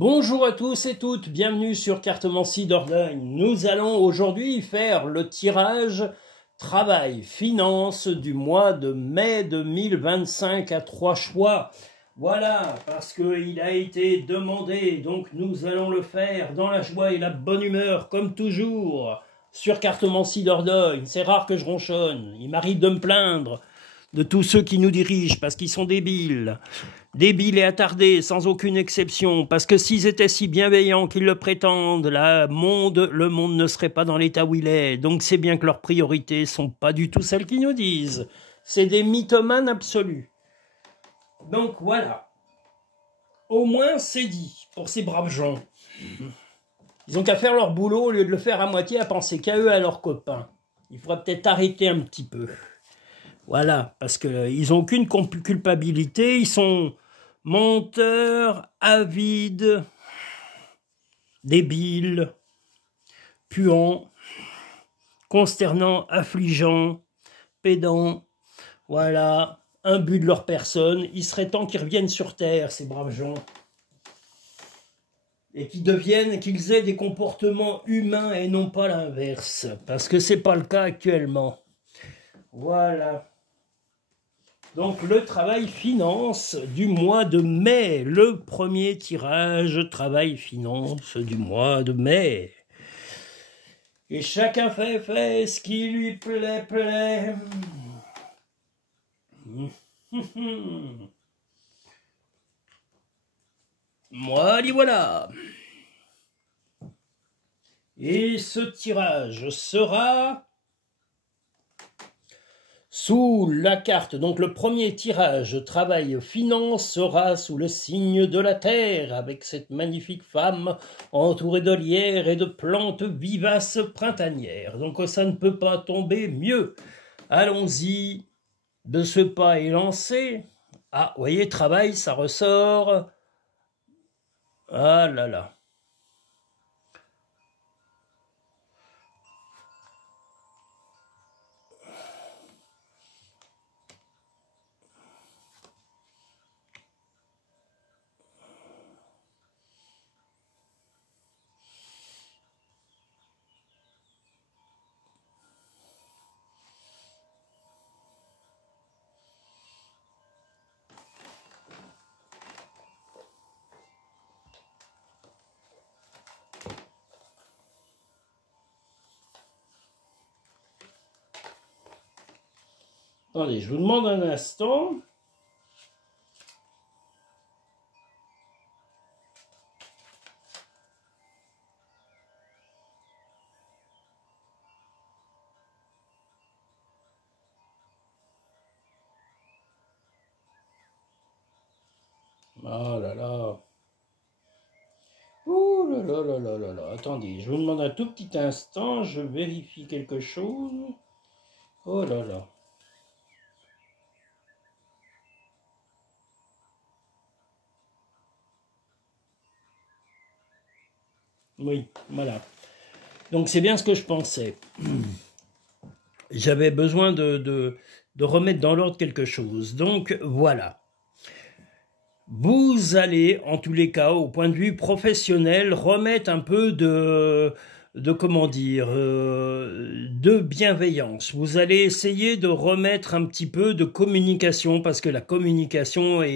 Bonjour à tous et toutes, bienvenue sur Cartomancie Dordogne. Nous allons aujourd'hui faire le tirage travail-finance du mois de mai 2025 à 3 choix. Voilà, parce qu'il a été demandé, donc nous allons le faire dans la joie et la bonne humeur, comme toujours, sur Cartomancie Dordogne. C'est rare que je ronchonne, il m'arrive de me plaindre de tous ceux qui nous dirigent, parce qu'ils sont débiles. Débiles et attardés, sans aucune exception, parce que s'ils étaient si bienveillants qu'ils le prétendent, le monde ne serait pas dans l'état où il est. Donc c'est bien que leurs priorités sont pas du tout celles qu'ils nous disent. C'est des mythomanes absolus. Donc voilà. Au moins c'est dit, pour ces braves gens. Ils ont qu'à faire leur boulot au lieu de le faire à moitié, à penser qu'à eux et à leurs copains. Il faudra peut-être arrêter un petit peu. Voilà, parce qu'ils n'ont aucune culpabilité, ils sont menteurs, avides, débiles, puants, consternants, affligeants, pédants, voilà, imbus de leur personne. Il serait temps qu'ils reviennent sur Terre, ces braves gens, et qu'ils aient des comportements humains et non pas l'inverse, parce que c'est pas le cas actuellement. Voilà. Donc le travail finance du mois de mai, le premier tirage travail finance du mois de mai. Et chacun fait ce qui lui plaît. Moi, voilà. Et ce tirage sera sous la carte, donc le premier tirage travail-finance sera sous le signe de la terre, avec cette magnifique femme entourée de lierre et de plantes vivaces printanières. Donc ça ne peut pas tomber mieux. Allons-y, de ce pas est lancé. Ah, vous voyez, travail, ça ressort. Ah là là. Attendez, je vous demande un instant. Oh là là. Oh là là là là là là. Attendez, je vous demande un tout petit instant, je vérifie quelque chose. Oh là là. Oui, voilà. Donc c'est bien ce que je pensais. J'avais besoin de remettre dans l'ordre quelque chose. Donc voilà. Vous allez, en tous les cas, au point de vue professionnel, remettre un peu de bienveillance. Vous allez essayer de remettre un petit peu de communication, parce que la communication a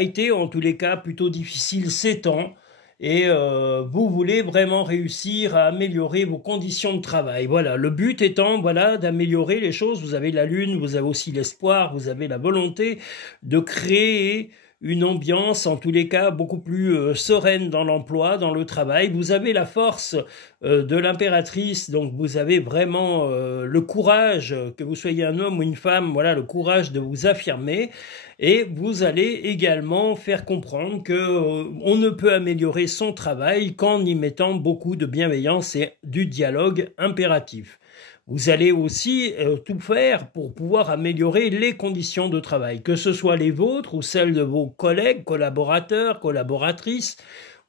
été, en tous les cas, plutôt difficile ces temps. Et vous voulez vraiment réussir à améliorer vos conditions de travail. Voilà, le but étant voilà, d'améliorer les choses. Vous avez la lune, vous avez aussi l'espoir, vous avez la volonté de créer une ambiance, en tous les cas, beaucoup plus sereine dans l'emploi, dans le travail. Vous avez la force de l'impératrice, donc vous avez vraiment le courage, que vous soyez un homme ou une femme, voilà, le courage de vous affirmer. Et vous allez également faire comprendre que on ne peut améliorer son travail qu'en y mettant beaucoup de bienveillance et du dialogue impératif. Vous allez aussi tout faire pour pouvoir améliorer les conditions de travail, que ce soit les vôtres ou celles de vos collègues, collaborateurs, collaboratrices,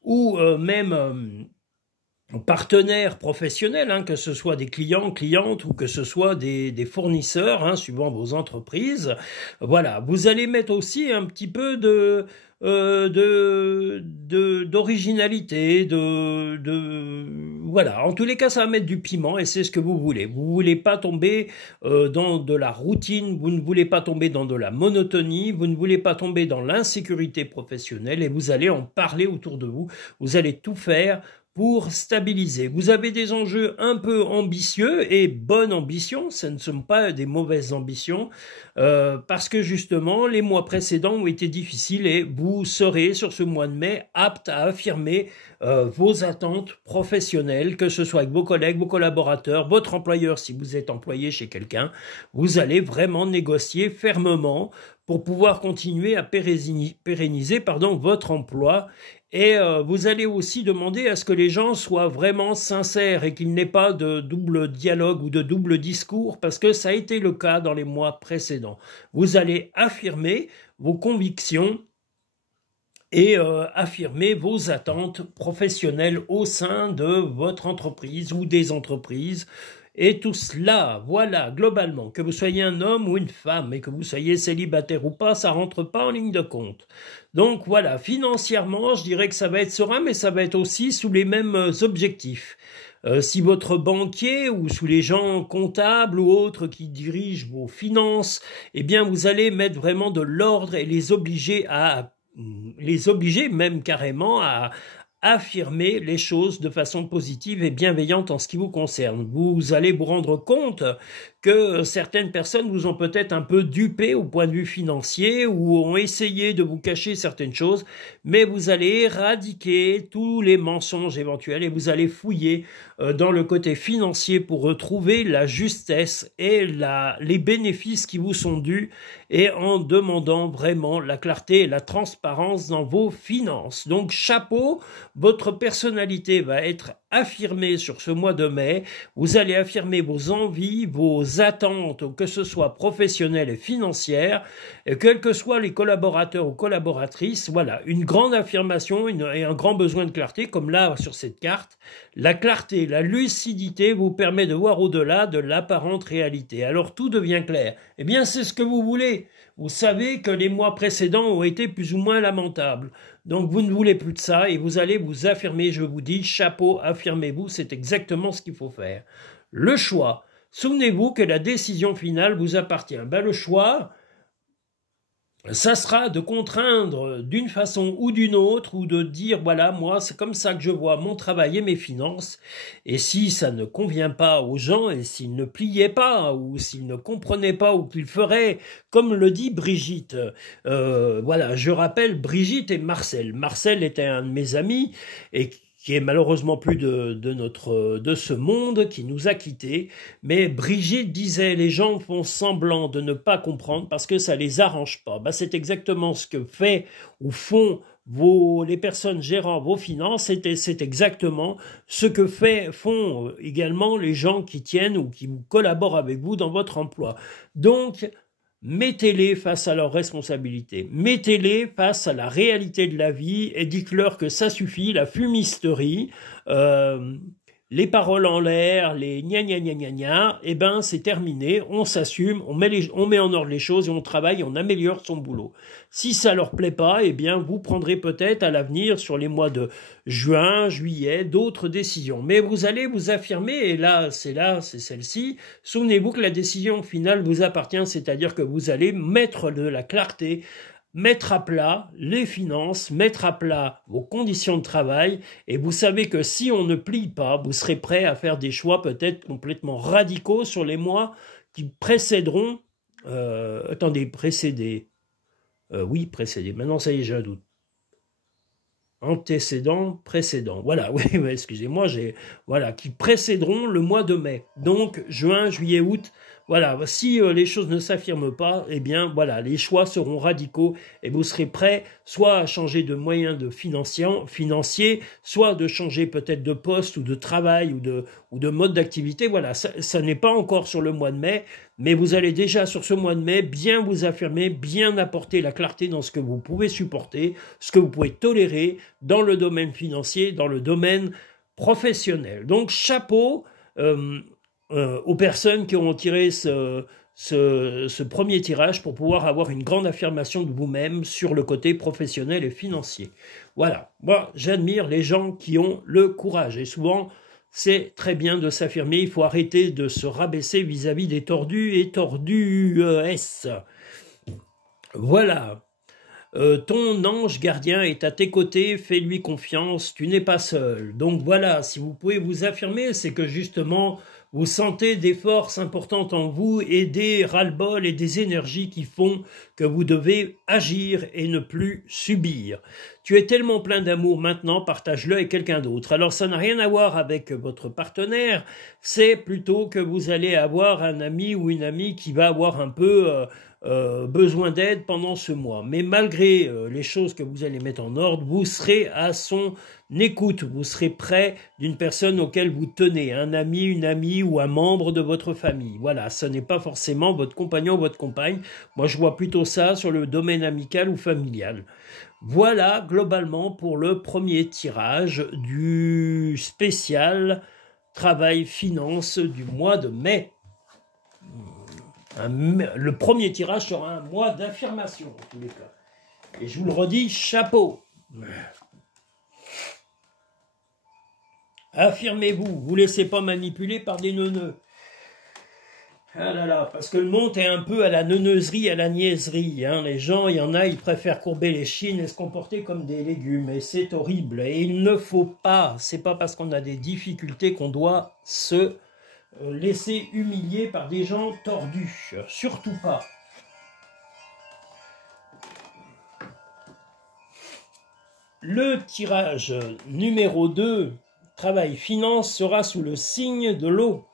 ou même partenaires professionnels, hein, que ce soit des clients, clientes ou que ce soit des fournisseurs, hein, suivant vos entreprises. Voilà, vous allez mettre aussi un petit peu d'originalité, voilà. En tous les cas, ça va mettre du piment et c'est ce que vous voulez. Vous voulez pas tomber dans de la routine, vous ne voulez pas tomber dans de la monotonie, vous ne voulez pas tomber dans l'insécurité professionnelle et vous allez en parler autour de vous. Vous allez tout faire pour stabiliser. Vous avez des enjeux un peu ambitieux et bonne ambition, ce ne sont pas des mauvaises ambitions, parce que justement les mois précédents ont été difficiles et vous serez sur ce mois de mai apte à affirmer vos attentes professionnelles, que ce soit avec vos collègues, vos collaborateurs, votre employeur si vous êtes employé chez quelqu'un. Vous allez vraiment négocier fermement pour pouvoir continuer à pérenniser votre emploi. Et vous allez aussi demander à ce que les gens soient vraiment sincères et qu'il n'y ait pas de double dialogue ou de double discours, parce que ça a été le cas dans les mois précédents. Vous allez affirmer vos convictions et affirmer vos attentes professionnelles au sein de votre entreprise ou des entreprises. Et tout cela, voilà, globalement, que vous soyez un homme ou une femme et que vous soyez célibataire ou pas, ça rentre pas en ligne de compte. Donc voilà, financièrement, je dirais que ça va être serein, mais ça va être aussi sous les mêmes objectifs. Si votre banquier ou sous les gens comptables ou autres qui dirigent vos finances, eh bien vous allez mettre vraiment de l'ordre et les obliger même carrément à affirmer les choses de façon positive et bienveillante en ce qui vous concerne. Vous allez vous rendre compte que certaines personnes vous ont peut-être un peu dupé au point de vue financier ou ont essayé de vous cacher certaines choses, mais vous allez éradiquer tous les mensonges éventuels et vous allez fouiller dans le côté financier pour retrouver la justesse et les bénéfices qui vous sont dus et en demandant vraiment la clarté et la transparence dans vos finances. Donc chapeau, votre personnalité va être affirmée sur ce mois de mai. Vous allez affirmer vos envies, vos attentes, que ce soit professionnelles et financières, et quels que soient les collaborateurs ou collaboratrices. Voilà, une grande affirmation et un grand besoin de clarté, comme là sur cette carte. La clarté, la lucidité vous permet de voir au-delà de l'apparente réalité. Alors tout devient clair. Eh bien, c'est ce que vous voulez. Vous savez que les mois précédents ont été plus ou moins lamentables. Donc vous ne voulez plus de ça et vous allez vous affirmer. Je vous dis, chapeau, affirmez-vous, c'est exactement ce qu'il faut faire. Le choix. Souvenez-vous que la décision finale vous appartient. Le choix, ça sera de contraindre d'une façon ou d'une autre ou de dire voilà, moi c'est comme ça que je vois mon travail et mes finances, et si ça ne convient pas aux gens et s'ils ne pliaient pas ou s'ils ne comprenaient pas ou qu'ils feraient comme le dit Brigitte, voilà, je rappelle Brigitte et Marcel. Marcel était un de mes amis et qui est malheureusement plus de ce monde, qui nous a quittés. Mais Brigitte disait, les gens font semblant de ne pas comprendre parce que ça les arrange pas. C'est exactement ce que fait ou font les personnes gérant vos finances, c'est exactement ce que font également les gens qui tiennent ou qui collaborent avec vous dans votre emploi. Donc, mettez-les face à leurs responsabilités, mettez-les face à la réalité de la vie et dites-leur que ça suffit, la fumisterie, les paroles en l'air, les gna gna gna gna gna, eh ben c'est terminé, on s'assume, on met en ordre les choses et on travaille, on améliore son boulot. Si ça leur plaît pas, eh bien vous prendrez peut-être à l'avenir sur les mois de juin, juillet, d'autres décisions. Mais vous allez vous affirmer, et là c'est celle-ci. Souvenez-vous que la décision finale vous appartient, c'est-à-dire que vous allez mettre de la clarté, mettre à plat les finances, mettre à plat vos conditions de travail, et vous savez que si on ne plie pas, vous serez prêt à faire des choix peut-être complètement radicaux sur les mois qui précéderont, précéder, maintenant ça y est, j'ai un doute. Antécédent, précédent. Voilà, oui, excusez-moi, qui précéderont le mois de mai. Donc, juin, juillet, août, voilà, si les choses ne s'affirment pas, eh bien, voilà, les choix seront radicaux et vous serez prêt soit à changer de moyens financiers, soit de changer peut-être de poste ou de travail ou de mode d'activité. Voilà, ça n'est pas encore sur le mois de mai, mais vous allez déjà sur ce mois de mai bien vous affirmer, bien apporter la clarté dans ce que vous pouvez supporter, ce que vous pouvez tolérer dans le domaine financier, dans le domaine professionnel. Donc chapeau aux personnes qui ont tiré ce premier tirage pour pouvoir avoir une grande affirmation de vous-même sur le côté professionnel et financier. Voilà, moi j'admire les gens qui ont le courage et souvent c'est très bien de s'affirmer, il faut arrêter de se rabaisser vis-à-vis des tordus et tordus S. Voilà. Ton ange gardien est à tes côtés, fais-lui confiance, tu n'es pas seul. Donc voilà, si vous pouvez vous affirmer, c'est que justement, vous sentez des forces importantes en vous et des ras-le-bol et des énergies qui font que vous devez agir et ne plus subir. Tu es tellement plein d'amour maintenant, partage-le avec quelqu'un d'autre. Alors ça n'a rien à voir avec votre partenaire, c'est plutôt que vous allez avoir un ami ou une amie qui va avoir un peu besoin d'aide pendant ce mois. Mais malgré les choses que vous allez mettre en ordre, vous serez à son écoute, vous serez près d'une personne auquel vous tenez, un ami, une amie ou un membre de votre famille. Voilà, ce n'est pas forcément votre compagnon ou votre compagne. Moi, je vois plutôt ça sur le domaine amical ou familial. Voilà, globalement, pour le premier tirage du spécial travail-finance du mois de mai. Le premier tirage sera un mois d'affirmation, en tous les cas. Et je vous le redis, chapeau. Affirmez-vous, vous ne laissez pas manipuler par des neuneux. Ah là là, parce que le monde est un peu à la neuneuserie, à la niaiserie. Hein. Les gens, il y en a, ils préfèrent courber les chines et se comporter comme des légumes. Et c'est horrible. Et il ne faut pas, c'est pas parce qu'on a des difficultés qu'on doit se laisser humilier par des gens tordus. Surtout pas. Le tirage numéro 2, travail-finance, sera sous le signe de l'eau.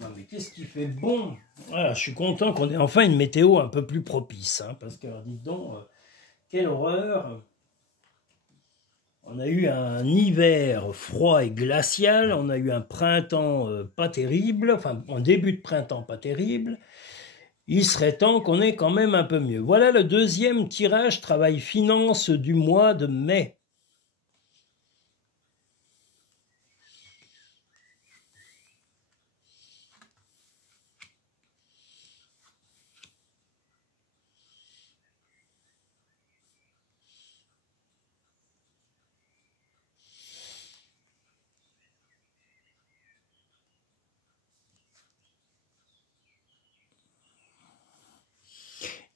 Non mais qu'est-ce qui fait bon? Voilà, je suis content qu'on ait enfin une météo un peu plus propice, hein, parce que, dites donc, quelle horreur! On a eu un hiver froid et glacial, on a eu un printemps pas terrible, enfin un début de printemps pas terrible. Il serait temps qu'on ait quand même un peu mieux. Voilà le deuxième tirage travail-finance du mois de mai.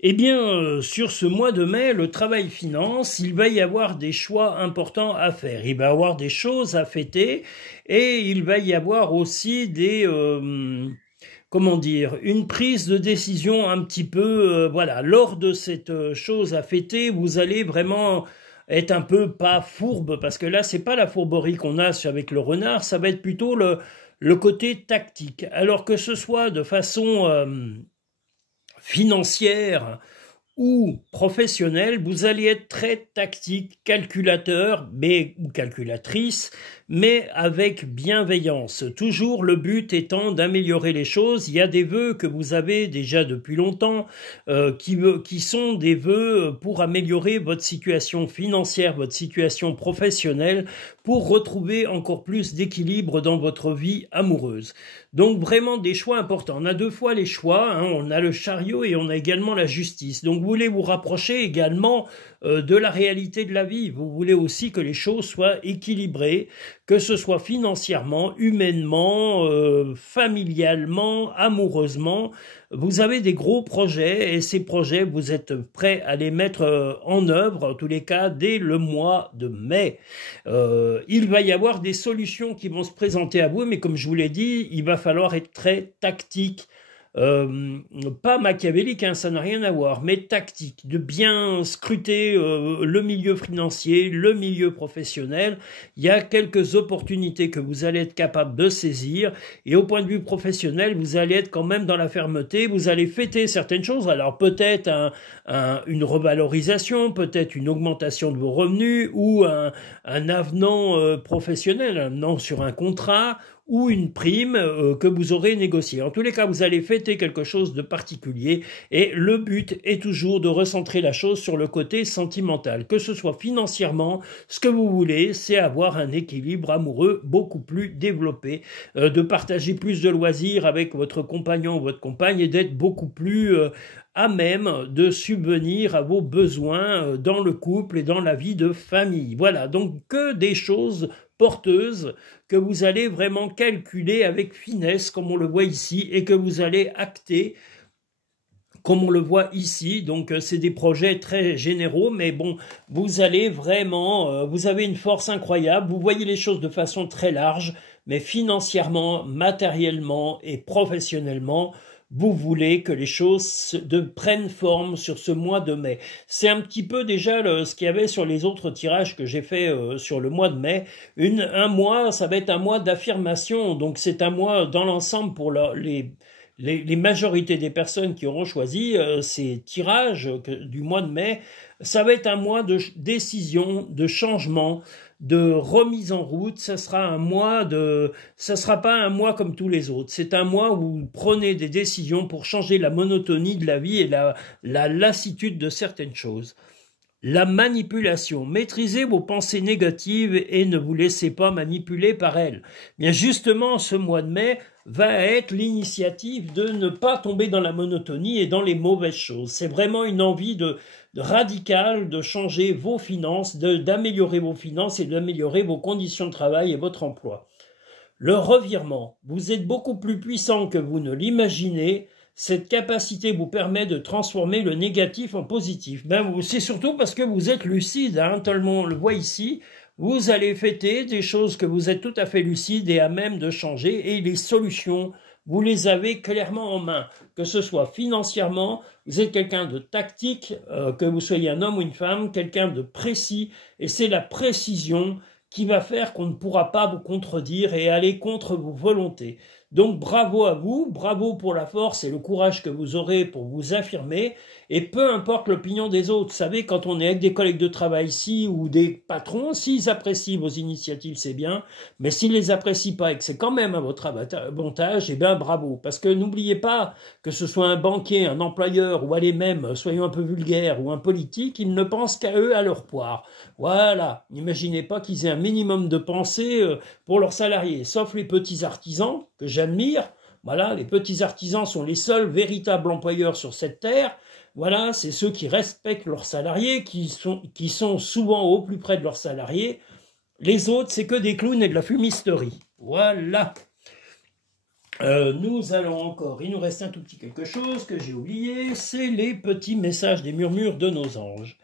Eh bien, sur ce mois de mai, le travail finance, il va y avoir des choix importants à faire. Il va y avoir des choses à fêter et il va y avoir aussi des, comment dire, une prise de décision un petit peu, voilà, lors de cette chose à fêter, vous allez vraiment être un peu pas fourbe, parce que là, c'est pas la fourberie qu'on a avec le renard, ça va être plutôt le côté tactique. Alors que ce soit de façon financière ou professionnelle, vous allez être très tactique, calculateur ou calculatrice, mais avec bienveillance. Toujours le but étant d'améliorer les choses. Il y a des vœux que vous avez déjà depuis longtemps qui sont des vœux pour améliorer votre situation financière, votre situation professionnelle, pour retrouver encore plus d'équilibre dans votre vie amoureuse. Donc vraiment des choix importants. On a deux fois les choix, hein, on a le chariot et on a également la justice. Donc voulez vous rapprocher également de la réalité de la vie. Vous voulez aussi que les choses soient équilibrées, que ce soit financièrement, humainement, familialement, amoureusement. Vous avez des gros projets et ces projets, vous êtes prêts à les mettre en œuvre, en tous les cas, dès le mois de mai. Il va y avoir des solutions qui vont se présenter à vous, mais comme je vous l'ai dit, il va falloir être très tactique. Pas machiavélique, hein, ça n'a rien à voir, mais tactique, de bien scruter le milieu financier, le milieu professionnel. Il y a quelques opportunités que vous allez être capable de saisir, et au point de vue professionnel, vous allez être quand même dans la fermeté, vous allez fêter certaines choses, alors peut-être une revalorisation, peut-être une augmentation de vos revenus, ou un avenant professionnel, un avenant sur un contrat, ou une prime que vous aurez négociée. En tous les cas, vous allez fêter quelque chose de particulier et le but est toujours de recentrer la chose sur le côté sentimental. Que ce soit financièrement, ce que vous voulez, c'est avoir un équilibre amoureux beaucoup plus développé, de partager plus de loisirs avec votre compagnon ou votre compagne et d'être beaucoup plus à même de subvenir à vos besoins dans le couple et dans la vie de famille. Voilà, donc que des choses porteuses que vous allez vraiment calculer avec finesse, comme on le voit ici, et que vous allez acter comme on le voit ici. Donc c'est des projets très généraux, mais bon, vous allez vraiment, vous avez une force incroyable, vous voyez les choses de façon très large, mais financièrement, matériellement et professionnellement, vous voulez que les choses prennent forme sur ce mois de mai. C'est un petit peu déjà ce qu'il y avait sur les autres tirages que j'ai fait sur le mois de mai. Un mois, ça va être un mois d'affirmation, donc c'est un mois dans l'ensemble pour les majorités des personnes qui auront choisi ces tirages du mois de mai. Ça va être un mois de décision, de changement, de remise en route. Ça sera pas un mois comme tous les autres. C'est un mois où vous prenez des décisions pour changer la monotonie de la vie et la lassitude de certaines choses. La manipulation. Maîtrisez vos pensées négatives et ne vous laissez pas manipuler par elles. Bien justement, ce mois de mai va être l'initiative de ne pas tomber dans la monotonie et dans les mauvaises choses. C'est vraiment une envie radicale de changer vos finances, d'améliorer vos finances et d'améliorer vos conditions de travail et votre emploi. Le revirement. Vous êtes beaucoup plus puissant que vous ne l'imaginez. Cette capacité vous permet de transformer le négatif en positif. C'est surtout parce que vous êtes lucide, hein, tout le monde le voit ici. Vous allez fêter des choses que vous êtes tout à fait lucide et à même de changer, et les solutions, vous les avez clairement en main. Que ce soit financièrement, vous êtes quelqu'un de tactique, que vous soyez un homme ou une femme, quelqu'un de précis, et c'est la précision qui va faire qu'on ne pourra pas vous contredire et aller contre vos volontés. Donc bravo à vous, bravo pour la force et le courage que vous aurez pour vous affirmer, et peu importe l'opinion des autres. Vous savez, quand on est avec des collègues de travail ici ou des patrons, s'ils apprécient vos initiatives, c'est bien, mais s'ils les apprécient pas et que c'est quand même à votre avantage, eh bien bravo. Parce que n'oubliez pas que ce soit un banquier, un employeur ou allez même, soyons un peu vulgaires, ou un politique, ils ne pensent qu'à eux, à leur poire. Voilà, n'imaginez pas qu'ils aient un minimum de pensée pour leurs salariés, sauf les petits artisans que j'admire. Voilà, les petits artisans sont les seuls véritables employeurs sur cette terre. Voilà, c'est ceux qui respectent leurs salariés, qui sont souvent au plus près de leurs salariés. Les autres, c'est que des clowns et de la fumisterie. Voilà. Nous allons encore, il nous reste un tout petit quelque chose que j'ai oublié, c'est les petits messages des murmures de nos anges.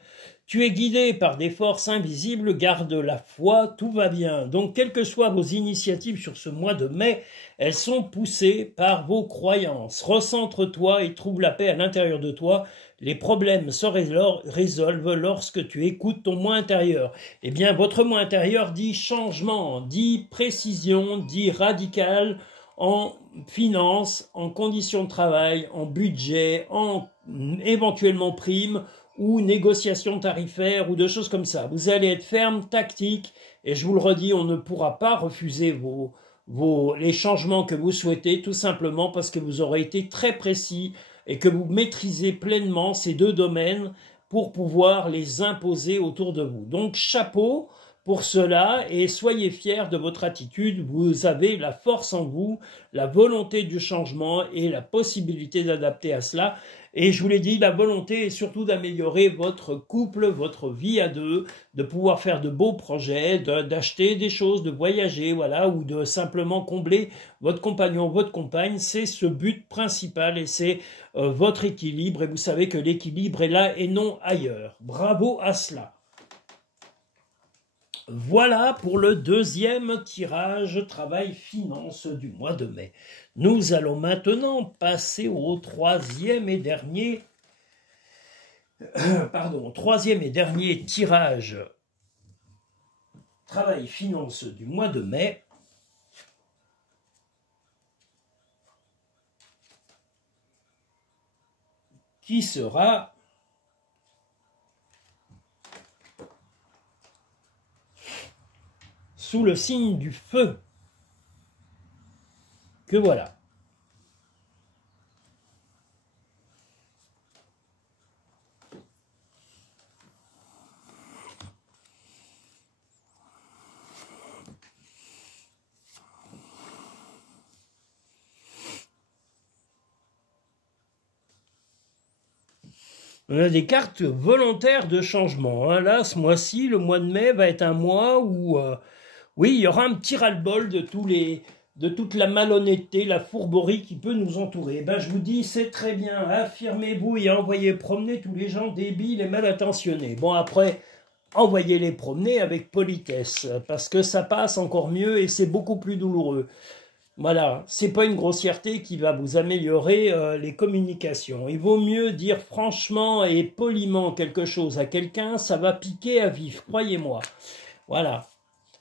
Tu es guidé par des forces invisibles, garde la foi, tout va bien. Donc, quelles que soient vos initiatives sur ce mois de mai, elles sont poussées par vos croyances. Recentre-toi et trouve la paix à l'intérieur de toi. Les problèmes se résolvent lorsque tu écoutes ton moi intérieur. Eh bien, votre moi intérieur dit changement, dit précision, dit radical en finance, en conditions de travail, en budget, en éventuellement prime, ou négociations tarifaires ou de choses comme ça. Vous allez être ferme, tactique, et je vous le redis, on ne pourra pas refuser les changements que vous souhaitez, tout simplement parce que vous aurez été très précis et que vous maîtrisez pleinement ces deux domaines pour pouvoir les imposer autour de vous. Donc chapeau pour cela et soyez fiers de votre attitude. Vous avez la force en vous, la volonté du changement et la possibilité d'adapter à cela. Et je vous l'ai dit, la volonté est surtout d'améliorer votre couple, votre vie à deux, de pouvoir faire de beaux projets, d'acheter des choses, de voyager, voilà, ou de simplement combler votre compagnon, votre compagne. C'est ce but principal et c'est votre équilibre. Et vous savez que l'équilibre est là et non ailleurs. Bravo à cela. Voilà pour le deuxième tirage travail-finance du mois de mai. Nous allons maintenant passer au troisième et dernier tirage travail-finance du mois de mai. Qui sera sous le signe du feu. Que voilà. On a des cartes volontaires de changement. Hein. Là, ce mois-ci, le mois de mai va être un mois où, oui, il y aura un petit ras-le-bol de toute la malhonnêteté, la fourberie qui peut nous entourer. Ben, je vous dis, c'est très bien, affirmez-vous et envoyez promener tous les gens débiles et mal intentionnés. Bon, après, envoyez-les promener avec politesse, parce que ça passe encore mieux et c'est beaucoup plus douloureux. Voilà, c'est pas une grossièreté qui va vous améliorer les communications. Il vaut mieux dire franchement et poliment quelque chose à quelqu'un, ça va piquer à vif, croyez-moi. Voilà,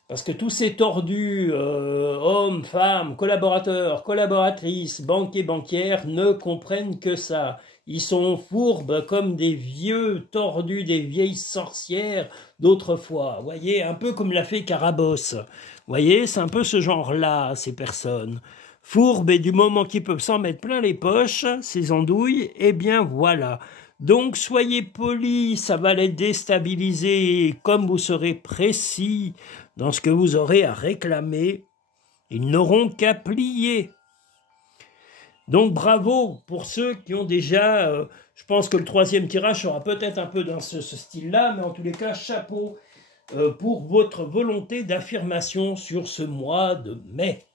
parce que tous ces tordus, hommes, femmes, collaborateurs, collaboratrices, banquiers, banquières, ne comprennent que ça. Ils sont fourbes comme des vieux tordus, des vieilles sorcières d'autrefois. Vous voyez, un peu comme l'a fait Carabosse. Vous voyez, c'est un peu ce genre-là, ces personnes. Fourbes et du moment qu'ils peuvent s'en mettre plein les poches, ces andouilles, eh bien voilà. Donc soyez polis, ça va les déstabiliser. Et comme vous serez précis dans ce que vous aurez à réclamer, ils n'auront qu'à plier. Donc bravo pour ceux qui ont déjà... je pense que le troisième tirage sera peut-être un peu dans ce style-là, mais en tous les cas, chapeau pour votre volonté d'affirmation sur ce mois de mai.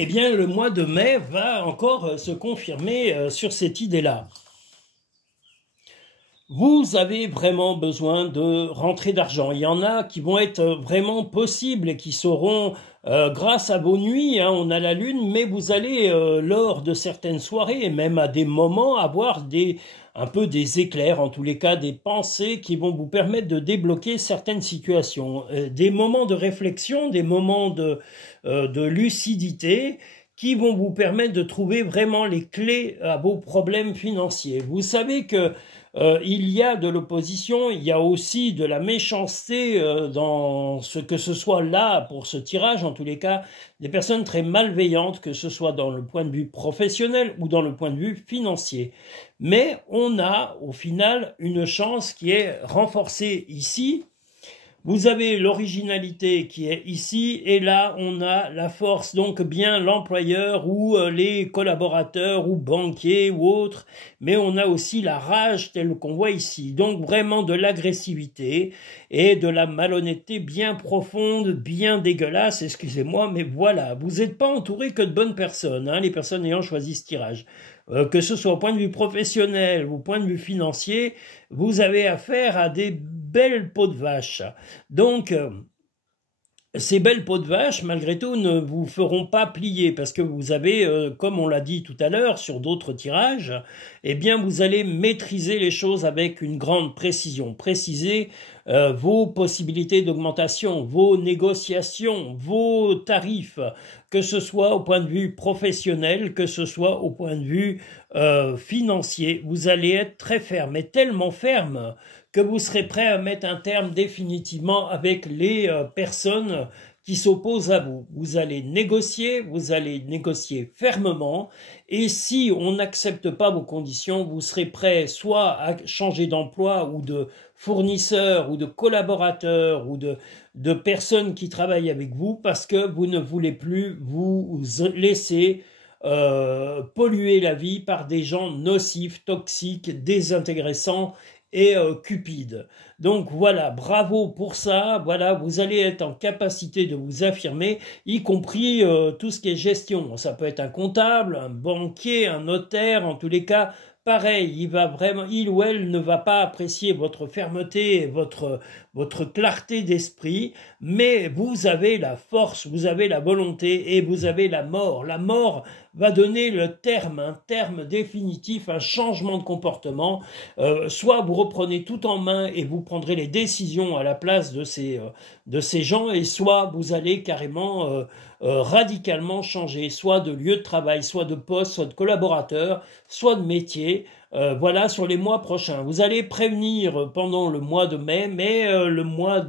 Eh bien, le mois de mai va encore se confirmer sur cette idée-là. Vous avez vraiment besoin de rentrer d'argent. Il y en a qui vont être vraiment possibles et qui seront, grâce à vos nuits, hein, on a la lune, mais vous allez, lors de certaines soirées, et même à des moments, avoir un peu des éclairs, en tous les cas des pensées qui vont vous permettre de débloquer certaines situations. Des moments de réflexion, des moments de lucidité, qui vont vous permettre de trouver vraiment les clés à vos problèmes financiers. Vous savez que il y a de l'opposition, il y a aussi de la méchanceté dans ce que ce soit là pour ce tirage, en tous les cas, des personnes très malveillantes, que ce soit dans le point de vue professionnel ou dans le point de vue financier. Mais on a au final une chance qui est renforcée ici. Vous avez l'originalité qui est ici, et là, on a la force, donc bien l'employeur ou les collaborateurs ou banquiers ou autres, mais on a aussi la rage telle qu'on voit ici. Donc vraiment de l'agressivité et de la malhonnêteté bien profonde, bien dégueulasse, excusez-moi, mais voilà, vous n'êtes pas entouré que de bonnes personnes, hein, les personnes ayant choisi ce tirage. Que ce soit au point de vue professionnel ou au point de vue financier, vous avez affaire à des belles peaux de vache. Donc, ces belles peaux de vache, malgré tout, ne vous feront pas plier parce que vous avez, comme on l'a dit tout à l'heure sur d'autres tirages, eh bien, vous allez maîtriser les choses avec une grande précision. Préciser vos possibilités d'augmentation, vos négociations, vos tarifs, que ce soit au point de vue professionnel, que ce soit au point de vue financier. Vous allez être très ferme, et tellement ferme que vous serez prêt à mettre un terme définitivement avec les personnes qui s'opposent à vous. Vous allez négocier fermement, et si on n'accepte pas vos conditions, vous serez prêt soit à changer d'emploi ou de fournisseur ou de collaborateur ou de personnes qui travaillent avec vous parce que vous ne voulez plus vous laisser polluer la vie par des gens nocifs, toxiques, désintéressants et cupide. Donc voilà, bravo pour ça, voilà, vous allez être en capacité de vous affirmer, y compris tout ce qui est gestion. Ça peut être un comptable, un banquier, un notaire, en tous les cas, pareil, il ou elle ne va pas apprécier votre fermeté et votre clarté d'esprit, mais vous avez la force, vous avez la volonté et vous avez la mort. La mort va donner un terme définitif, un changement de comportement. Soit vous reprenez tout en main et vous prendrez les décisions à la place de ces gens, et soit vous allez carrément radicalement changer, soit de lieu de travail, soit de poste, soit de collaborateur, soit de métier. Voilà, sur les mois prochains. Vous allez prévenir pendant le mois de mai, mais le mois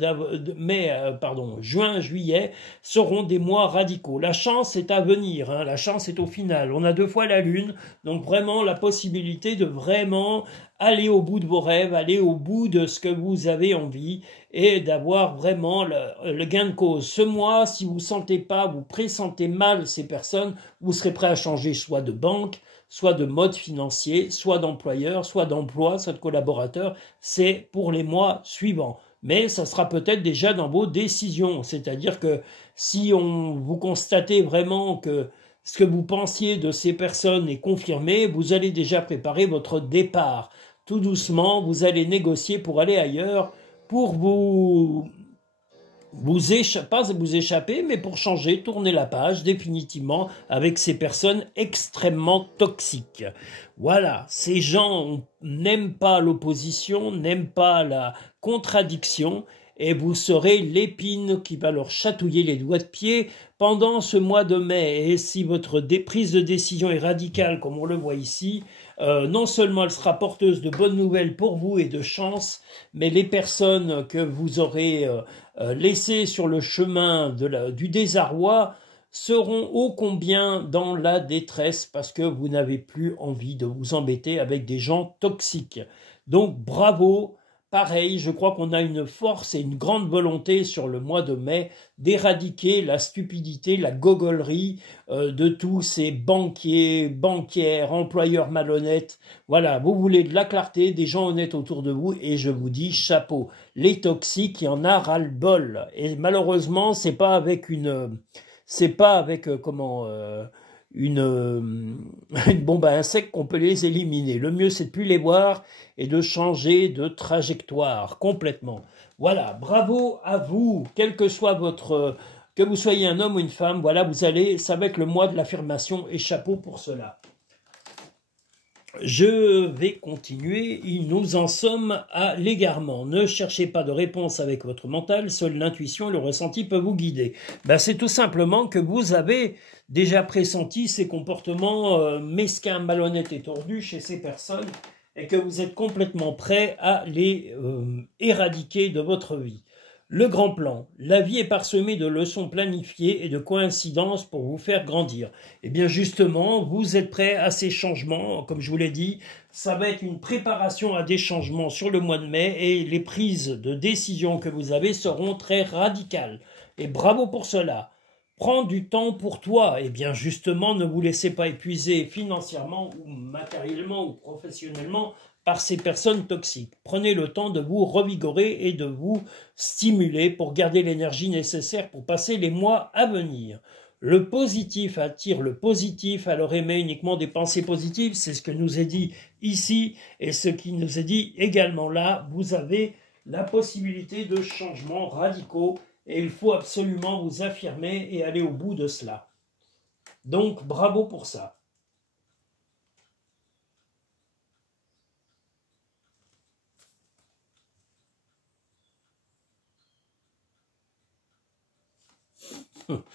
juin, juillet seront des mois radicaux. La chance est à venir, hein, la chance est au final. On a 2 fois la lune, donc vraiment la possibilité de vraiment aller au bout de vos rêves, aller au bout de ce que vous avez envie et d'avoir vraiment le gain de cause. Ce mois, si vous vous pressentez mal ces personnes, vous serez prêt à changer soit de banque, soit de mode financier, soit d'employeur, soit d'emploi, soit de collaborateur. C'est pour les mois suivants. Mais ça sera peut-être déjà dans vos décisions. C'est-à-dire que si vous constatez vraiment que ce que vous pensiez de ces personnes est confirmé, vous allez déjà préparer votre départ. Tout doucement, vous allez négocier pour aller ailleurs, pour pas vous échapper, mais pour changer, tourner la page définitivement avec ces personnes extrêmement toxiques. Voilà, ces gens n'aiment pas l'opposition, n'aiment pas la contradiction, et vous serez l'épine qui va leur chatouiller les doigts de pied pendant ce mois de mai. Et si votre prise de décision est radicale, comme on le voit ici, non seulement elle sera porteuse de bonnes nouvelles pour vous et de chance, mais les personnes que vous aurez laissées sur le chemin du désarroi seront ô combien dans la détresse parce que vous n'avez plus envie de vous embêter avec des gens toxiques. Donc bravo. Pareil, je crois qu'on a une force et une grande volonté sur le mois de mai d'éradiquer la stupidité, la gogolerie de tous ces banquiers, banquières, employeurs malhonnêtes. Voilà, vous voulez de la clarté, des gens honnêtes autour de vous, et je vous dis chapeau. Les toxiques, il y en a ras-le-bol. Et malheureusement, c'est pas avec une bombe à insectes qu'on peut les éliminer. Le mieux, c'est de plus les voir et de changer de trajectoire complètement. Voilà, bravo à vous, quel que soit que vous soyez un homme ou une femme, voilà, vous allez, c'est avec le mois de l'affirmation, et chapeau pour cela. Je vais continuer, nous en sommes à l'égarement. Ne cherchez pas de réponse avec votre mental, seule l'intuition et le ressenti peuvent vous guider. C'est tout simplement que vous avez déjà pressenti ces comportements mesquins, malhonnêtes et tordus chez ces personnes, et que vous êtes complètement prêt à les éradiquer de votre vie. Le grand plan. La vie est parsemée de leçons planifiées et de coïncidences pour vous faire grandir. Eh bien justement, vous êtes prêts à ces changements. Comme je vous l'ai dit, ça va être une préparation à des changements sur le mois de mai et les prises de décision que vous avez seront très radicales. Et bravo pour cela. Prends du temps pour toi. Eh bien justement, ne vous laissez pas épuiser financièrement ou matériellement ou professionnellement par ces personnes toxiques. Prenez le temps de vous revigorer et de vous stimuler pour garder l'énergie nécessaire pour passer les mois à venir. Le positif attire le positif, alors aimez uniquement des pensées positives, c'est ce que nous est dit ici et ce qui nous est dit également là. Vous avez la possibilité de changements radicaux et il faut absolument vous affirmer et aller au bout de cela. Donc bravo pour ça.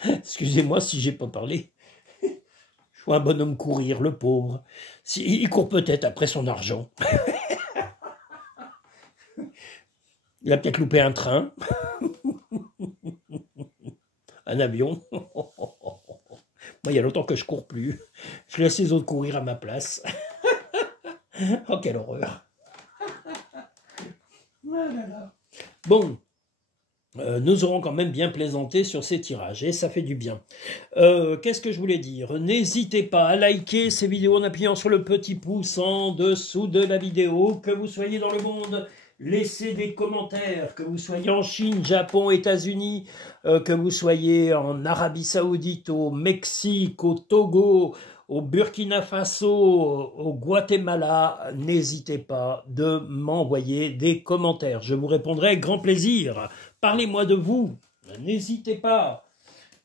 Excusez-moi si j'ai pas parlé. Je vois un bonhomme courir, le pauvre. Il court peut-être après son argent. Il a peut-être loupé un train. Un avion. Moi, il y a longtemps que je cours plus. Je laisse les autres courir à ma place. Oh, quelle horreur. Bon. Nous aurons quand même bien plaisanté sur ces tirages et ça fait du bien. Qu'est-ce que je voulais dire? N'hésitez pas à liker ces vidéos en appuyant sur le petit pouce en dessous de la vidéo. Que vous soyez dans le monde, laissez des commentaires. Que vous soyez en Chine, Japon, États-Unis, que vous soyez en Arabie Saoudite, au Mexique, au Togo, au Burkina Faso, au Guatemala, n'hésitez pas de m'envoyer des commentaires. Je vous répondrai avec grand plaisir. Parlez-moi de vous, n'hésitez pas.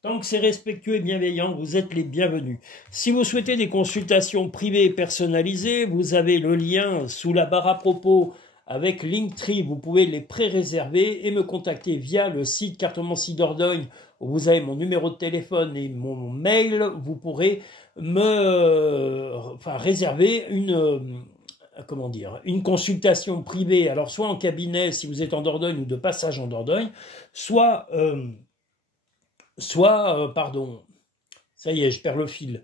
Tant que c'est respectueux et bienveillant, vous êtes les bienvenus. Si vous souhaitez des consultations privées et personnalisées, vous avez le lien sous la barre à propos avec Linktree. Vous pouvez les pré-réserver et me contacter via le site Cartomancie Dordogne où vous avez mon numéro de téléphone et mon mail. Vous pourrez réserver une consultation privée, alors soit en cabinet si vous êtes en Dordogne ou de passage en Dordogne, soit ça y est, je perds le fil,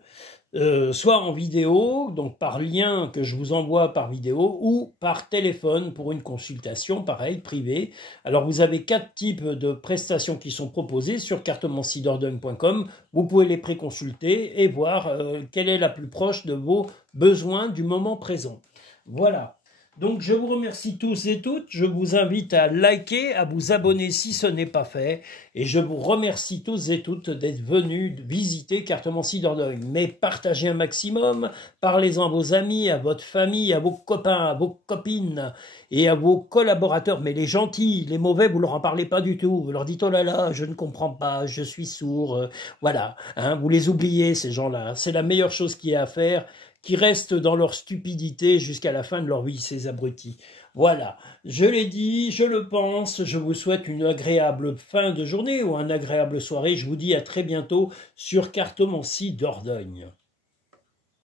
soit en vidéo, donc par lien que je vous envoie par vidéo, ou par téléphone pour une consultation, pareil, privée. Alors vous avez 4 types de prestations qui sont proposées sur cartomanciedordogne.com. Vous pouvez les préconsulter et voir quelle est la plus proche de vos besoins du moment présent. Voilà. Donc je vous remercie tous et toutes, je vous invite à liker, à vous abonner si ce n'est pas fait, et je vous remercie tous et toutes d'être venus visiter Cartomancie Dordogne. Mais partagez un maximum, parlez-en à vos amis, à votre famille, à vos copains, à vos copines, et à vos collaborateurs, mais les gentils, les mauvais, vous leur en parlez pas du tout, vous leur dites « Oh là là, je ne comprends pas, je suis sourd », voilà, hein, vous les oubliez ces gens-là, c'est la meilleure chose qu'il y a à faire, qui restent dans leur stupidité jusqu'à la fin de leur vie, ces abrutis. Voilà, je l'ai dit, je le pense, je vous souhaite une agréable fin de journée ou une agréable soirée. Je vous dis à très bientôt sur Cartomancie Dordogne.